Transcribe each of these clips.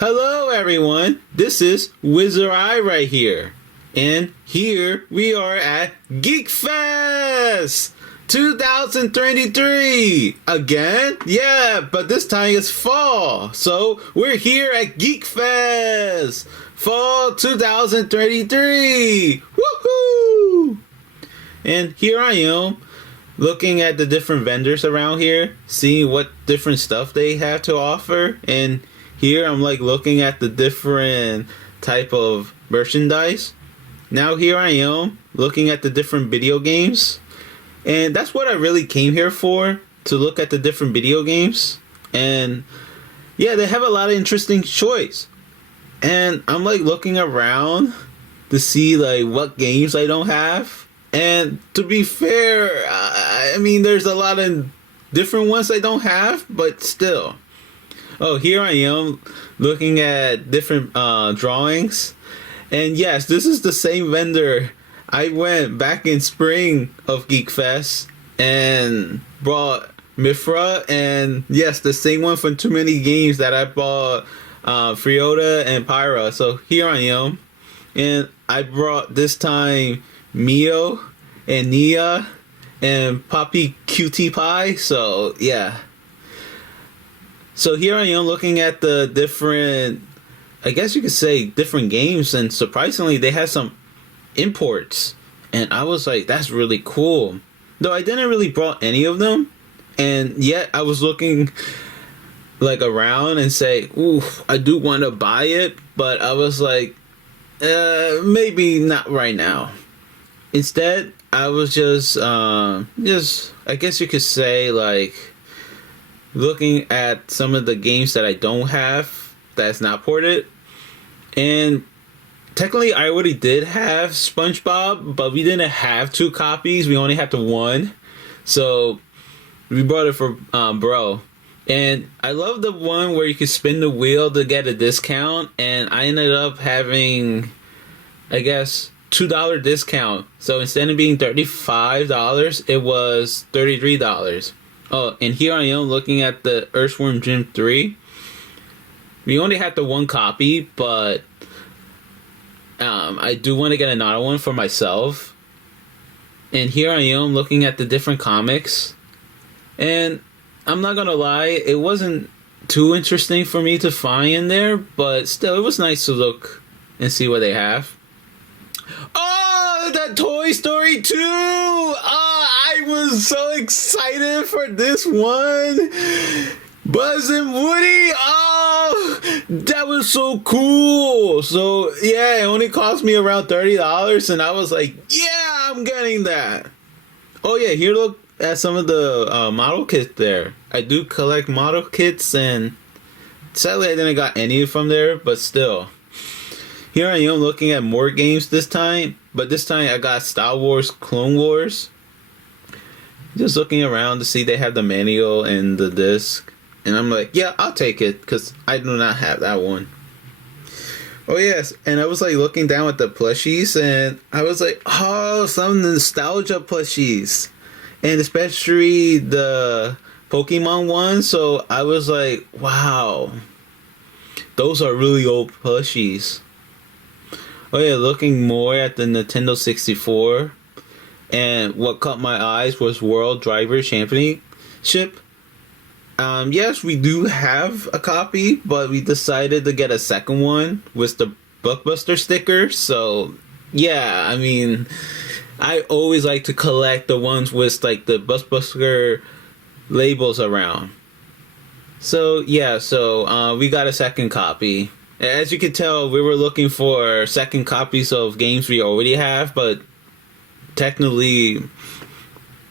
Hello, everyone. This is Wizard Eye right here. And here we are at Geek Fest 2023. Again? Yeah, but this time it's fall. So we're here at Geek Fest Fall 2023. Woohoo! And here I am looking at the different vendors around here, seeing what different stuff they have to offer. And here I'm like looking at the different type of merchandise. Now here I am looking at the different video games. And that's what I really came here for, to look at the different video games. And yeah, they have a lot of interesting choice. And I'm like looking around to see like what games I don't have. And to be fair, I mean there's a lot of different ones I don't have, but still. Oh, here I am looking at different drawings. And yes, this is the same vendor. I went back in spring of Geek Fest and brought Mifra. And yes, the same one from Too Many Games that I bought Friota and Pyra. So here I am. And I brought this time Mio and Nia and Poppy Cutie Pie. So yeah. So here I am looking at the different, I guess you could say, different games, and surprisingly they had some imports, and I was like, that's really cool. Though I didn't really brought any of them, and yet I was looking like around and say, ooh, I do want to buy it, but I was like, maybe not right now. Instead, I was just I guess you could say, like, looking at some of the games that I don't have that's not ported. And technically I already did have SpongeBob, but we didn't have 2 copies, we only had the 1. So we brought it for bro. And I love the one where you can spin the wheel to get a discount, and I ended up having, I guess, $2 discount. So instead of being $35, it was $33. Oh, and here I am looking at the Earthworm Jim 3. We only had the 1 copy, but I do want to get another one for myself. And here I am looking at the different comics. And I'm not gonna lie, it wasn't too interesting for me to find in there, but still, it was nice to look and see what they have. Oh, the Toy Story 2! I was so excited for this one. Buzz and Woody, oh, that was so cool. So yeah, it only cost me around $30, and I was like, yeah, I'm getting that. Oh yeah, here look at some of the model kits there. I do collect model kits, and sadly I didn't got any from there, but still. Here I am looking at more games this time, but this time I got Star Wars Clone Wars. Just looking around to see they have the manual and the disc, and I'm like, yeah, I'll take it, because I do not have that one. Oh yes, and I was like looking down at the plushies, and I was like, oh, some nostalgia plushies, and especially the Pokemon one. So I was like, wow, those are really old plushies. Oh yeah, looking more at the Nintendo 64, and what caught my eyes was World Driver Championship. Yes, we do have a copy, but we decided to get a second one with the Blockbuster sticker. So yeah, I mean, I always like to collect the ones with like the Blockbuster labels around. So yeah, so we got a second copy. As you can tell, we were looking for second copies of games we already have, but technically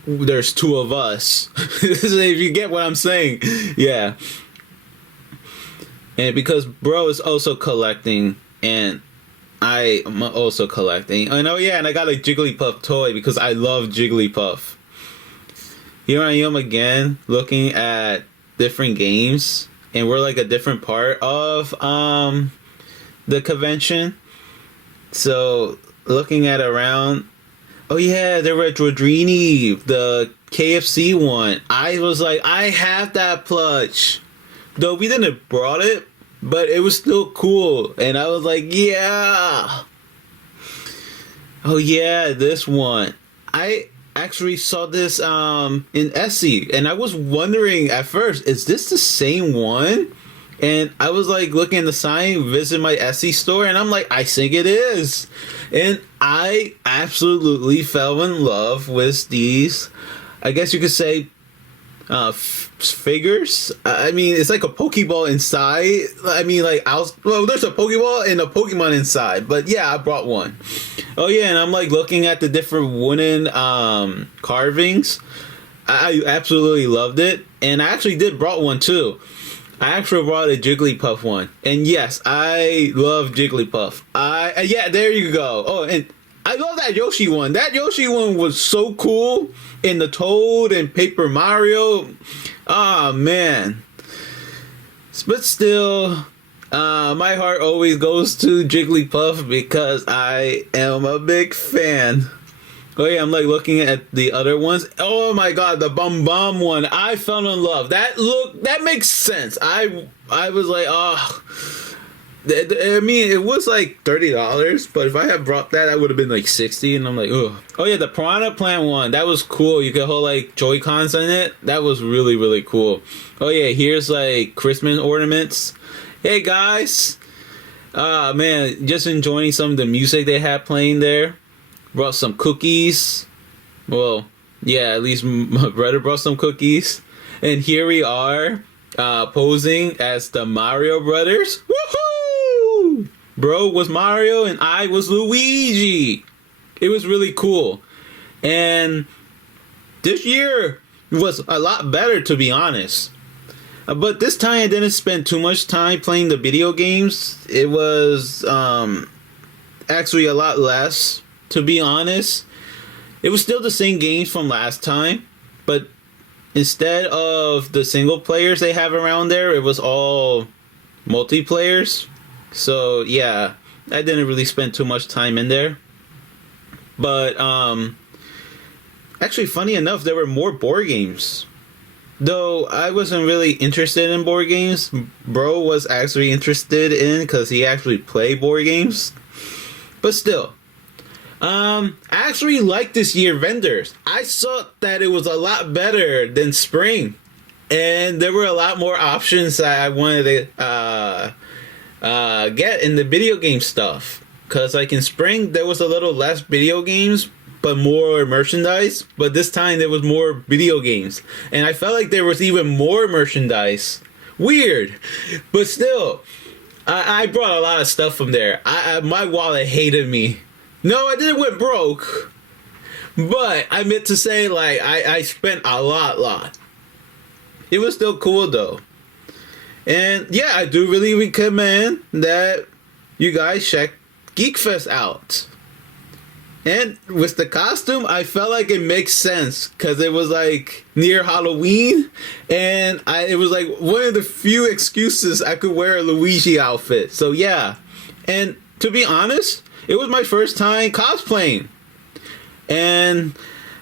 there's 2 of us. If you get what I'm saying. Yeah. And because bro is also collecting, and I am also collecting. I know, yeah, and I got a Jigglypuff toy because I love Jigglypuff. Here I am again looking at different games, and we're like a different part of the convention. So looking at around, oh yeah, the Retrodrini, the KFC one. I was like, I have that plush. Though we didn't brought it, but it was still cool, and I was like, yeah. Oh yeah, this one. I actually saw this in Etsy, and I was wondering at first, is this the same one? And I was like looking at the sign, visit my Etsy store, and I'm like, I think it is. And I absolutely fell in love with these, I guess you could say, figures. I mean, it's like a Pokeball inside. I mean, like, well, there's a Pokeball and a Pokemon inside. But yeah, I brought one. Oh yeah, and I'm like looking at the different wooden carvings. I absolutely loved it, and I actually did brought one too. I actually brought a Jigglypuff one, and yes, I love Jigglypuff. Yeah, there you go. Oh, and I love that Yoshi one. That Yoshi one was so cool. In the Toad and Paper Mario. Ah, man. But still, my heart always goes to Jigglypuff because I am a big fan. Oh yeah, I'm like looking at the other ones. Oh my god, the Bum Bum one. I fell in love. That makes sense. I was like, oh. I mean, it was like $30, but if I had brought that, I would have been like 60, and I'm like, ugh. Oh yeah, the Piranha Plant one, that was cool. You could hold like Joy-Cons in it. That was really, really cool. Oh yeah, here's like Christmas ornaments. Hey guys, man, just enjoying some of the music they had playing there. Brought some cookies. Well, yeah, at least my brother brought some cookies. And here we are, posing as the Mario Brothers. Woohoo! Bro was Mario and I was Luigi. It was really cool. And this year was a lot better, to be honest. But this time I didn't spend too much time playing the video games. It was actually a lot less, to be honest. It was still the same games from last time, but instead of the single players they have around there, it was all multiplayers. So yeah, I didn't really spend too much time in there. But actually, funny enough, there were more board games. Though I wasn't really interested in board games, bro was actually interested in, because he actually played board games. But still, I actually liked this year vendors. I thought that it was a lot better than spring, and there were a lot more options that I wanted to get in the video game stuff. Because like in spring, there was a little less video games, but more merchandise. But this time there was more video games, and I felt like there was even more merchandise. Weird, but still, I brought a lot of stuff from there. My wallet hated me. No, I didn't went broke, but I meant to say, like, I spent a lot. It was still cool though, and yeah, I do really recommend that you guys check Geek Fest out. And with the costume, I felt like it makes sense because it was like near Halloween, and it was like one of the few excuses I could wear a Luigi outfit. So yeah, and to be honest, it was my first time cosplaying, and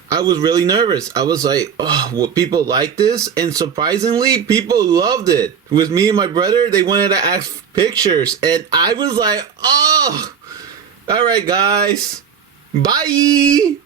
I was really nervous. I was like, oh, will people like this? And surprisingly, people loved it. With me and my brother, they wanted to ask pictures, and I was like, oh, all right, guys. Bye!